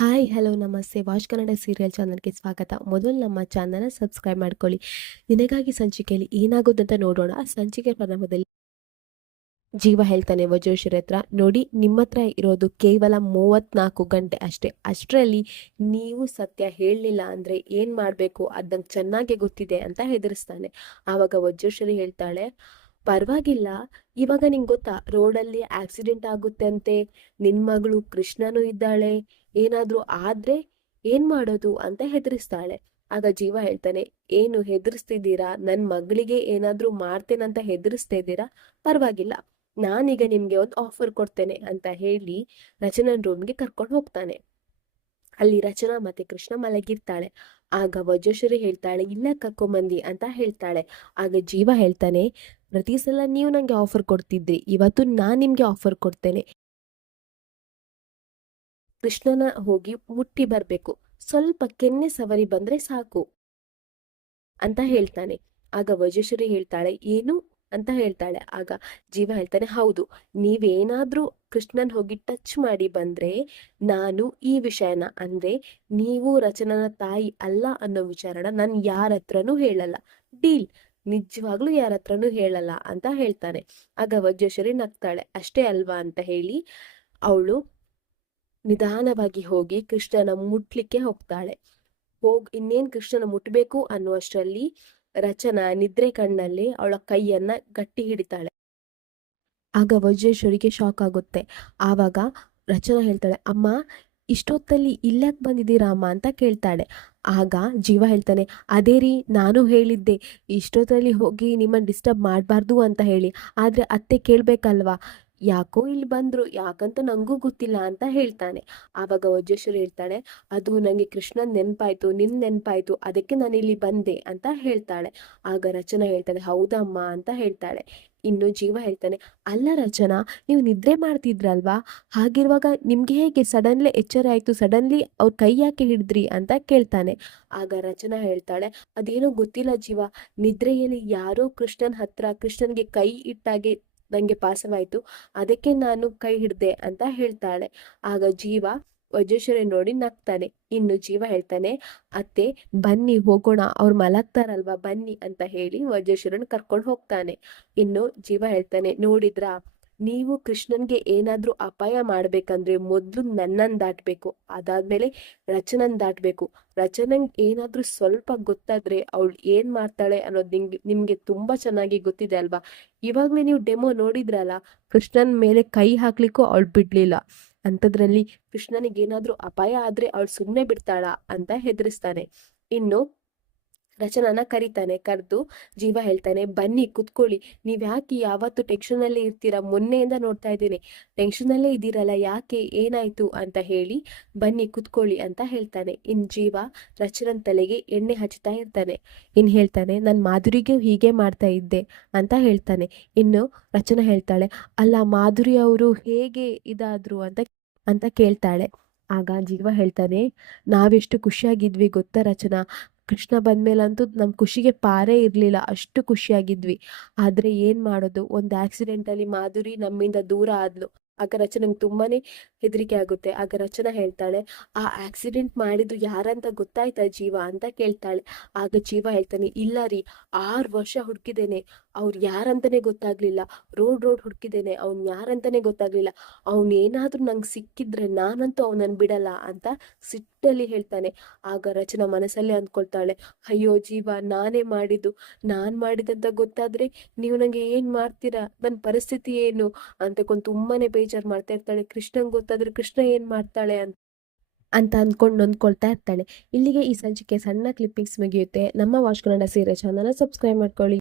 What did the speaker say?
Hi hello ನಮಸ್ತೆ watch Kannada serial ಚಾನಲ್ಗೆ ಸ್ವಾಗತ. ಮೊದಲು ನಮ್ಮ ಚಾನಲ್ನ ಸಬ್ಸ್ಕ್ರೈಬ್ ಮಾಡ್ಕೊಳ್ಳಿ. ನಿನಗಾಗಿ ಸಂಚಿಕೆಯಲ್ಲಿ ಏನಾಗೋದಂತ ನೋಡೋಣ. ಸಂಚಿಕೆ ಪ್ರಾರಂಭದಲ್ಲಿ ಜೀವ ಹೇಳ್ತಾನೆ ವಜುಶ್ರೀ ಹತ್ರ, ನೋಡಿ ನಿಮ್ಮ ಹತ್ರ ಇರೋದು ಕೇವಲ 34 ಗಂಟೆ ಅಷ್ಟೇ. ಅಷ್ಟರಲ್ಲಿ ನೀವು ಸತ್ಯ ಹೇಳಲಿಲ್ಲ ಅಂದರೆ ಏನು ಮಾಡಬೇಕು ಅದು ಚೆನ್ನಾಗಿ ಗೊತ್ತಿದೆ ಅಂತ ಹೆದರಿಸ್ತಾನೆ. ಆವಾಗ ವಜುಶ್ರೀ ಹೇಳ್ತಾಳೆ, ಪರವಾಗಿಲ್ಲ, ಇವಾಗ ನಿಂಗೆ ಗೊತ್ತಾ ರೋಡಲ್ಲಿ ಆಕ್ಸಿಡೆಂಟ್ ಆಗುತ್ತೆ ಅಂತೆ, ನಿನ್ನ ಮಗಳು ಕೃಷ್ಣನೂ ಇದ್ದಾಳೆ, ಏನಾದರೂ ಆದರೆ ಏನು ಮಾಡೋದು ಅಂತ ಹೆದರಿಸ್ತಾಳೆ. ಆಗ ಜೀವ ಹೇಳ್ತಾನೆ, ಏನು ಹೆದರಿಸ್ತಿದ್ದೀರಾ? ನನ್ನ ಮಗಳಿಗೆ ಏನಾದರೂ ಮಾಡ್ತೇನಂತ ಹೆದರಿಸ್ತಾ ಇದ್ದೀರಾ? ಪರವಾಗಿಲ್ಲ, ನಾನೀಗ ನಿಮಗೆ ಒಂದು ಆಫರ್ ಕೊಡ್ತೇನೆ ಅಂತ ಹೇಳಿ ರಚನನ್ ರೂಮ್ಗೆ ಕರ್ಕೊಂಡು ಹೋಗ್ತಾನೆ. ಅಲ್ಲಿ ರಚನಾ ಮತ್ತೆ ಕೃಷ್ಣ ಮಲಗಿರ್ತಾಳೆ. ಆಗ ವಜಶ್ರೀ ಹೇಳ್ತಾಳೆ, ಇಲ್ಲ ಕರ್ಕೊಂಬಂದಿ ಅಂತ ಹೇಳ್ತಾಳೆ. ಆಗ ಜೀವ ಹೇಳ್ತಾನೆ, ಪ್ರತಿ ಸಲ ನೀವು ನಂಗೆ ಆಫರ್ ಕೊಡ್ತಿದ್ರಿ, ಇವತ್ತು ನಾನು ನಿಮ್ಗೆ ಆಫರ್ ಕೊಡ್ತೇನೆ. ಕೃಷ್ಣನ ಹೋಗಿ ಮುಟ್ಟಿ ಬರ್ಬೇಕು, ಸ್ವಲ್ಪ ಕೆನ್ನೆ ಸವರಿ ಬಂದ್ರೆ ಸಾಕು ಅಂತ ಹೇಳ್ತಾನೆ. ಆಗ ವಜಶ್ರೀ ಹೇಳ್ತಾಳೆ, ಏನು ಅಂತ ಹೇಳ್ತಾಳೆ. ಆಗ ಜೀವ ಹೇಳ್ತಾನೆ, ಹೌದು, ನೀವೇನಾದ್ರೂ ಕೃಷ್ಣನ್ ಹೋಗಿ ಟಚ್ ಮಾಡಿ ಬಂದ್ರೆ ನಾನು ಈ ವಿಷಯನ ಅಂದ್ರೆ ನೀವು ರಚನನ ತಾಯಿ ಅಲ್ಲ ಅನ್ನೋ ವಿಚಾರನ ನಾನು ಯಾರ ಹತ್ರನೂ ಹೇಳಲ್ಲ, ಡೀಲ್, ನಿಜವಾಗ್ಲೂ ಯಾರ ಹತ್ರನೂ ಹೇಳಲ್ಲ ಅಂತ ಹೇಳ್ತಾನೆ. ಆಗ ವಜ್ರೇಶ್ವರಿ ನಗ್ತಾಳೆ, ಅಷ್ಟೇ ಅಲ್ವಾ ಅಂತ ಹೇಳಿ ಅವಳು ನಿಧಾನವಾಗಿ ಹೋಗಿ ಕೃಷ್ಣನ ಮುಟ್ಲಿಕ್ಕೆ ಹೋಗ್ತಾಳೆ. ಇನ್ನೇನ್ ಕೃಷ್ಣನ ಮುಟ್ಬೇಕು ಅನ್ನುವಷ್ಟರಲ್ಲಿ ರಚನಾ ನಿದ್ರೆ ಕಣ್ಣಲ್ಲಿ ಅವಳ ಕೈಯನ್ನ ಗಟ್ಟಿ ಹಿಡಿತಾಳೆ. ಆಗ ವಜ್ರೇಶ್ವರಿಗೆ ಶಾಕ್ ಆಗುತ್ತೆ. ಆವಾಗ ರಚನಾ ಹೇಳ್ತಾಳೆ, ಅಮ್ಮ ಇಷ್ಟೊತ್ತಲ್ಲಿ ಇಲ್ಲಕ್ಕೆ ಬಂದಿದ್ದೀರಾ ಅಮ್ಮ ಅಂತ ಕೇಳ್ತಾಳೆ. ಆಗ ಜೀವ ಹೇಳ್ತಾನೆ, ಅದೇ ರೀ ನಾನು ಹೇಳಿದ್ದೆ ಇಷ್ಟೊತ್ತಲ್ಲಿ ಹೋಗಿ ನಿಮ್ಮನ್ನು ಡಿಸ್ಟರ್ಬ್ ಮಾಡಬಾರ್ದು ಅಂತ ಹೇಳಿ, ಆದರೆ ಅತ್ತೆ ಕೇಳಬೇಕಲ್ವಾ, ಯಾಕೋ ಇಲ್ಲಿ ಬಂದ್ರು, ಯಾಕಂತ ನನಗೂ ಗೊತ್ತಿಲ್ಲ ಅಂತ ಹೇಳ್ತಾನೆ. ಆವಾಗ ವಜ್ರೇಶ್ವರಿ ಹೇಳ್ತಾಳೆ, ಅದು ನನಗೆ ಕೃಷ್ಣನ್ ನೆನಪಾಯ್ತು, ನಿನ್ ನೆನಪಾಯ್ತು, ಅದಕ್ಕೆ ನಾನು ಇಲ್ಲಿ ಬಂದೆ ಅಂತ ಹೇಳ್ತಾಳೆ. ಆಗ ರಚನಾ ಹೇಳ್ತಾಳೆ, ಹೌದಮ್ಮ ಅಂತ ಹೇಳ್ತಾಳೆ. ಇನ್ನು ಜೀವ ಹೇಳ್ತಾನೆ, ಅಲ್ಲ ರಚನಾ, ನೀವು ನಿದ್ರೆ ಮಾಡ್ತಿದ್ರಲ್ವಾ, ಹಾಗಿರುವಾಗ ನಿಮ್ಗೆ ಹೇಗೆ ಸಡನ್ಲಿ ಎಚ್ಚರ ಆಯ್ತು, ಸಡನ್ಲಿ ಅವ್ರ ಕೈ ಯಾಕೆ ಹಿಡಿದ್ರಿ ಅಂತ ಕೇಳ್ತಾನೆ. ಆಗ ರಚನಾ ಹೇಳ್ತಾಳೆ, ಅದೇನೋ ಗೊತ್ತಿಲ್ಲ ಜೀವ, ನಿದ್ರೆಯಲ್ಲಿ ಯಾರೋ ಕೃಷ್ಣನ್ಗೆ ಕೈ ಇಟ್ಟಾಗೆ ನಂಗೆ ಪಾಸವಾಯ್ತು, ಅದಕ್ಕೆ ನಾನು ಕೈ ಹಿಡ್ದೆ ಅಂತ ಹೇಳ್ತಾಳೆ. ಆಗ ಜೀವ ವಜ್ರೇಶ್ವರಿ ನೋಡಿ ನಗ್ತಾನೆ. ಇನ್ನು ಜೀವ ಹೇಳ್ತಾನೆ, ಅತ್ತೆ ಬನ್ನಿ ಹೋಗೋಣ, ಅವ್ರು ಮಲಗ್ತಾರಲ್ವಾ ಬನ್ನಿ ಅಂತ ಹೇಳಿ ವಜ್ರೇಶ್ವರನ್ ಕರ್ಕೊಂಡು ಹೋಗ್ತಾನೆ. ಇನ್ನು ಜೀವ ಹೇಳ್ತಾನೆ, ನೋಡಿದ್ರಾ, ನೀವು ಕೃಷ್ಣನ್ಗೆ ಏನಾದ್ರೂ ಅಪಾಯ ಮಾಡ್ಬೇಕಂದ್ರೆ ಮೊದ್ಲು ನನ್ನನ್ ದಾಟ್ಬೇಕು, ಅದಾದ್ಮೇಲೆ ರಚನನ್ ದಾಟ್ಬೇಕು. ರಚನಂಗ್ ಏನಾದ್ರೂ ಸ್ವಲ್ಪ ಗೊತ್ತಾದ್ರೆ ಅವಳು ಏನ್ ಮಾಡ್ತಾಳೆ ಅನ್ನೋದು ನಿಮ್ಗೆ ತುಂಬಾ ಚೆನ್ನಾಗಿ ಗೊತ್ತಿದೆ ಅಲ್ವಾ. ಇವಾಗ್ಲೇ ನೀವು ಡೆಮೋ ನೋಡಿದ್ರಲ್ಲ, ಕೃಷ್ಣನ್ ಮೇಲೆ ಕೈ ಹಾಕ್ಲಿಕ್ಕೂ ಅವಳು ಬಿಡ್ಲಿಲ್ಲ, ಅಂಥದ್ರಲ್ಲಿ ಕೃಷ್ಣನಿಗೆ ಏನಾದ್ರೂ ಅಪಾಯ ಆದ್ರೆ ಅವಳು ಸುಮ್ಮನೆ ಬಿಡ್ತಾಳ ಅಂತ ಹೆದರಿಸ್ತಾನೆ. ಇನ್ನು ರಚನಾನ ಕರೀತಾನೆ. ಕರೆದು ಜೀವ ಹೇಳ್ತಾನೆ, ಬನ್ನಿ ಕುತ್ಕೊಳ್ಳಿ, ನೀವ್ ಯಾಕೆ ಯಾವತ್ತು ಟೆನ್ಷನ್ ಅಲ್ಲೇ ಇರ್ತೀರಾ, ಮೊನ್ನೆಯಿಂದ ನೋಡ್ತಾ ಇದ್ದೀನಿ ಟೆನ್ಷನ್ ಅಲ್ಲೇ ಇದ್ದೀರಲ್ಲ, ಯಾಕೆ ಏನಾಯ್ತು ಅಂತ ಹೇಳಿ ಬನ್ನಿ ಕುತ್ಕೊಳ್ಳಿ ಅಂತ ಹೇಳ್ತಾನೆ. ಇನ್ ಜೀವ ರಚನನ್ ತಲೆಗೆ ಎಣ್ಣೆ ಹಚ್ಚುತ್ತಾ ಇರ್ತಾನೆ. ಇನ್ ಹೇಳ್ತಾನೆ, ನನ್ ಮಾಧುರಿಗೆ ಹೀಗೆ ಮಾಡ್ತಾ ಇದ್ದೆ ಅಂತ ಹೇಳ್ತಾನೆ. ಇನ್ನು ರಚನಾ ಹೇಳ್ತಾಳೆ, ಅಲ್ಲ ಮಾಧುರಿ ಅವರು ಹೇಗೆ ಇದಾದ್ರು ಅಂತ ಅಂತ ಕೇಳ್ತಾಳೆ. ಆಗ ಜೀವ ಹೇಳ್ತಾನೆ, ನಾವೆಷ್ಟು ಖುಷಿಯಾಗಿದ್ವಿ ಗೊತ್ತಾ ರಚನಾ, ಕೃಷ್ಣ ಬಂದ್ಮೇಲಂತೂ ನಮ್ಮ ಖುಷಿಗೆ ಪಾರೇ ಇರಲಿಲ್ಲ, ಅಷ್ಟು ಖುಷಿಯಾಗಿದ್ವಿ. ಆದರೆ ಏನು ಮಾಡೋದು, ಒಂದು ಆಕ್ಸಿಡೆಂಟಲ್ಲಿ ಮಾಧುರಿ ನಮ್ಮಿಂದ ದೂರ ಆದ್ಲು. ಆಗ ರಚನೆಗೆ ತುಂಬಾನೇ ಹೆದರಿಕೆ ಆಗುತ್ತೆ. ಆಗ ರಚನಾ ಹೇಳ್ತಾಳೆ, ಆ ಆಕ್ಸಿಡೆಂಟ್ ಮಾಡಿದ್ದು ಯಾರಂತ ಗೊತ್ತಾಯ್ತಾ ಜೀವ ಅಂತ ಕೇಳ್ತಾಳೆ. ಆಗ ಜೀವ ಹೇಳ್ತಾನೆ, ಇಲ್ಲ ರೀ, 6 ವರ್ಷ ಹುಡುಕಿದ್ದೇನೆ, ಅವ್ರು ಯಾರಂತಾನೆ ಗೊತ್ತಾಗ್ಲಿಲ್ಲ, ರೋಡ್ ಹುಡುಕಿದ್ದೇನೆ, ಅವ್ನು ಯಾರಂತಾನೆ ಗೊತ್ತಾಗ್ಲಿಲ್ಲ, ಏನಾದ್ರೂ ನಂಗೆ ಸಿಕ್ಕಿದ್ರೆ ನಾನಂತೂ ಅವನನ್ನು ಬಿಡಲ್ಲ ಅಂತ ಸಿಟ್ಟಲ್ಲಿ ಹೇಳ್ತಾನೆ. ಆಗ ರಚನಾ ಮನಸ್ಸಲ್ಲೇ ಅಂದ್ಕೊಳ್ತಾಳೆ, ಅಯ್ಯೋ ಜೀವ, ನಾನ್ ಮಾಡಿದಂತ ಗೊತ್ತಾದ್ರೆ ನೀವು ನಂಗೆ ಏನ್ ಮಾಡ್ತೀರಾ, ನನ್ನ ಪರಿಸ್ಥಿತಿ ಏನು ಅಂತಕೊಂಡು ತುಂಬಾನೇ ಬೇಜಾರು ಮಾಡ್ತಾ ಇರ್ತಾಳೆ. ಕೃಷ್ಣಂಗೆ ಗೊತ್ತಾದ್ರೆ ಕೃಷ್ಣ ಏನ್ ಮಾಡ್ತಾಳೆ ಅಂತ ಅಂದ್ಕೊಂಡು ನೊಂದ್ಕೊಳ್ತಾ ಇರ್ತಾಳೆ. ಇಲ್ಲಿಗೆ ಈ ಸಂಚಿಕೆ ಸಣ್ಣ ಕ್ಲಿಪ್ಪಿಂಗ್ಸ್ ಮುಗಿಯುತ್ತೆ. ನಮ್ಮ watch Kannada serial channel subscribe ಮಾಡ್ಕೊಳ್ಳಿ.